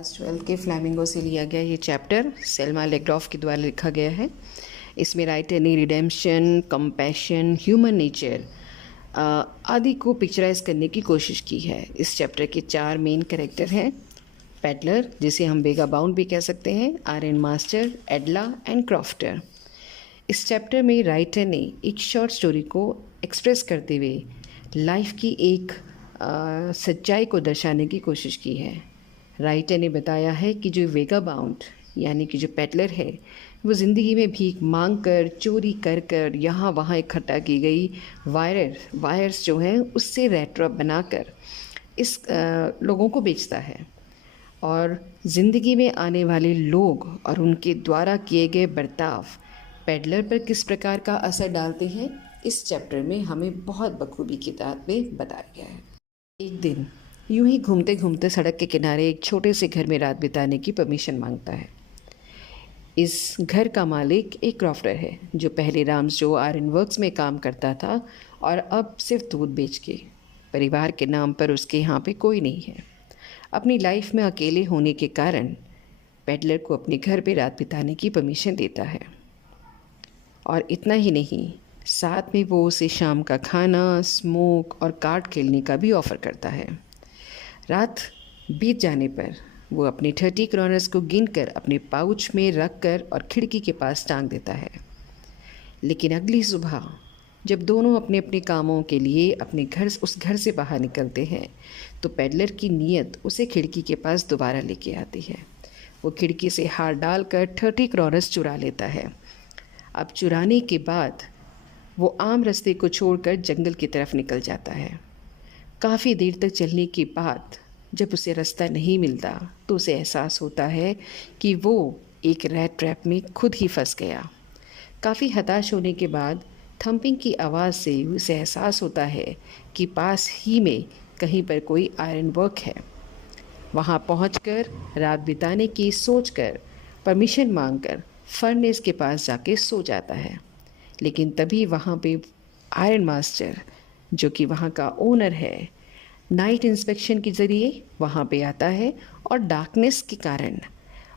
Class 12 के flamingo से लिया गया ये चैप्टर सेल्मा लेग्रॉफ के द्वारा लिखा गया है। इसमें राइटर ने रिडेम्पशन, कंपैशन, ह्यूमन नेचर आदि को पिक्चराइज करने की कोशिश की है। इस चैप्टर के 4 मेन कैरेक्टर हैं। पेडलर, जिसे हम वेगा बाउंड भी कह सकते हैं, आयरन मास्टर, एडला एंड क्रॉफ्टर। इस चैप्टर में राइटर ने एक शॉर्ट स्टोरी को एक्सप्रेस करते हुए लाइफ की एक सच्चाई को दर्शाने की कोशिश की है। राइटर ने बताया है कि जो वेगा बाउंड यानी कि जो पेडलर है, वो ज़िंदगी में भीख मांग कर, चोरी कर कर, यहाँ वहाँ इकट्ठा की गई वायर्स जो हैं उससे रेड ट्रैप बनाकर इस लोगों को बेचता है। और ज़िंदगी में आने वाले लोग और उनके द्वारा किए गए बर्ताव पेडलर पर किस प्रकार का असर डालते हैं, इस चैप्टर में हमें बहुत बखूबी किताब में बताया गया है। एक दिन यूं ही घूमते घूमते सड़क के किनारे एक छोटे से घर में रात बिताने की परमिशन मांगता है। इस घर का मालिक एक क्रॉफ्टर है जो पहले राम्सजो आयरन वर्क्स में काम करता था और अब सिर्फ दूध बेच के। परिवार के नाम पर उसके यहाँ पे कोई नहीं है। अपनी लाइफ में अकेले होने के कारण पेडलर को अपने घर पे रात बिताने की परमिशन देता है। और इतना ही नहीं, साथ में वो उसे शाम का खाना, स्मोक और कार्ड खेलने का भी ऑफ़र करता है। रात बीत जाने पर वो अपने 30 क्रॉनर्स को गिनकर अपने पाउच में रख कर और खिड़की के पास टांग देता है। लेकिन अगली सुबह जब दोनों अपने अपने कामों के लिए उस घर से बाहर निकलते हैं तो पेडलर की नीयत उसे खिड़की के पास दोबारा लेके आती है। वो खिड़की से हाथ डालकर 30 क्रॉनर्स चुरा लेता है। अब चुराने के बाद वो आम रास्ते को छोड़कर जंगल की तरफ निकल जाता है। काफ़ी देर तक चलने के बाद जब उसे रास्ता नहीं मिलता तो उसे एहसास होता है कि वो एक रैट ट्रैप में खुद ही फंस गया। काफ़ी हताश होने के बाद थंपिंग की आवाज़ से उसे एहसास होता है कि पास ही में कहीं पर कोई आयरन वर्क है। वहाँ पहुंचकर रात बिताने की सोचकर परमिशन मांगकर फर्नेस के पास जाके सो जाता है। लेकिन तभी वहाँ पे आयरन मास्टर, जो कि वहाँ का ओनर है, नाइट इंस्पेक्शन के ज़रिए वहाँ पे आता है और डार्कनेस के कारण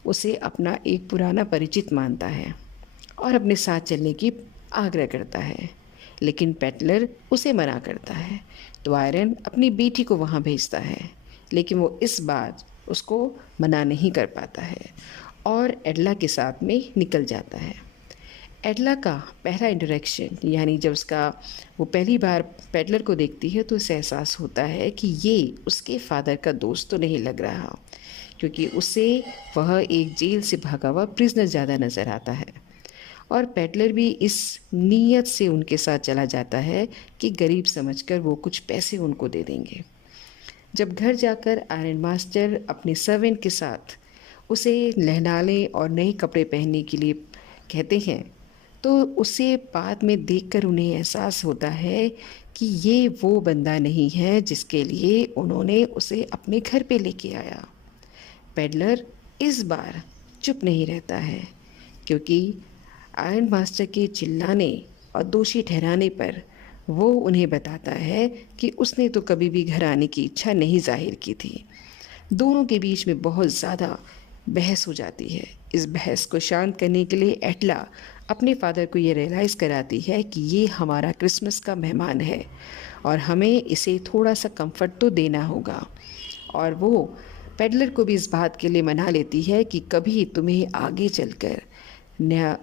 उसे अपना एक पुराना परिचित मानता है और अपने साथ चलने की आग्रह करता है। लेकिन पेडलर उसे मना करता है तो आयरन अपनी बेटी को वहाँ भेजता है, लेकिन वो इस बार उसको मना नहीं कर पाता है और एडला के साथ में निकल जाता है। एडला का पहला इंटरेक्शन, यानी जब वो पहली बार पेडलर को देखती है तो उसे एहसास होता है कि ये उसके फादर का दोस्त तो नहीं लग रहा, क्योंकि उसे वह एक जेल से भागा हुआ प्रिजनर ज़्यादा नज़र आता है। और पेडलर भी इस नीयत से उनके साथ चला जाता है कि गरीब समझकर वो कुछ पैसे उनको दे देंगे। जब घर जाकर आयरन मास्टर अपने सर्वेंट के साथ उसे नहलाने और नए कपड़े पहनने के लिए कहते हैं तो उसे बाद में देखकर उन्हें एहसास होता है कि ये वो बंदा नहीं है जिसके लिए उन्होंने उसे अपने घर पे लेके आया। पेडलर इस बार चुप नहीं रहता है, क्योंकि आयरन मास्टर के चिल्लाने और दोषी ठहराने पर वो उन्हें बताता है कि उसने तो कभी भी घर आने की इच्छा नहीं जाहिर की थी। दोनों के बीच में बहुत ज़्यादा बहस हो जाती है। इस बहस को शांत करने के लिए एडला अपने फादर को ये रियलाइज़ कराती है कि ये हमारा क्रिसमस का मेहमान है और हमें इसे थोड़ा सा कंफर्ट तो देना होगा। और वो पेडलर को भी इस बात के लिए मना लेती है कि कभी तुम्हें आगे चलकर नया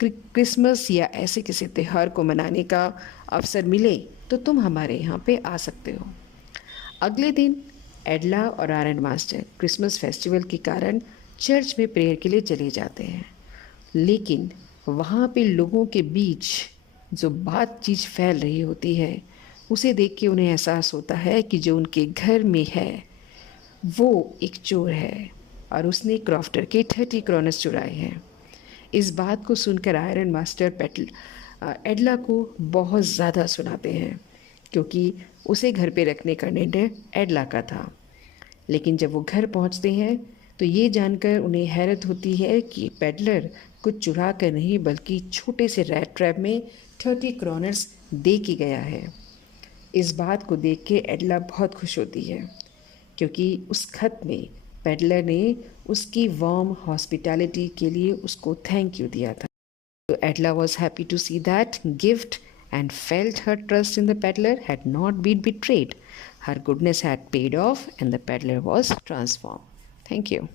क्रिसमस या ऐसे किसी त्यौहार को मनाने का अवसर मिले तो तुम हमारे यहाँ पे आ सकते हो। अगले दिन एडला और आयरन मास्टर क्रिसमस फेस्टिवल के कारण चर्च में प्रेयर के लिए चले जाते हैं। लेकिन वहाँ पे लोगों के बीच जो चीज़ फैल रही होती है उसे देख के उन्हें एहसास होता है कि जो उनके घर में है वो एक चोर है और उसने क्रॉफ्टर के 30 क्रॉनर्स चुराए हैं। इस बात को सुनकर आयरन मास्टर एडला को बहुत ज़्यादा सुनाते हैं, क्योंकि उसे घर पे रखने का निर्णय एडला का था। लेकिन जब वो घर पहुंचते हैं तो ये जानकर उन्हें हैरत होती है कि पेडलर कुछ चुरा कर नहीं बल्कि छोटे से रैट ट्रैप में 30 क्रॉनर्स दे के गया है। इस बात को देख के एडला बहुत खुश होती है, क्योंकि उस खत में पेडलर ने उसकी वार्म हॉस्पिटैलिटी के लिए उसको थैंक यू दिया था. So Adela was happy to see that gift and felt her trust in the peddler had not been betrayed. Her goodness had paid off and the peddler was transformed. Thank you.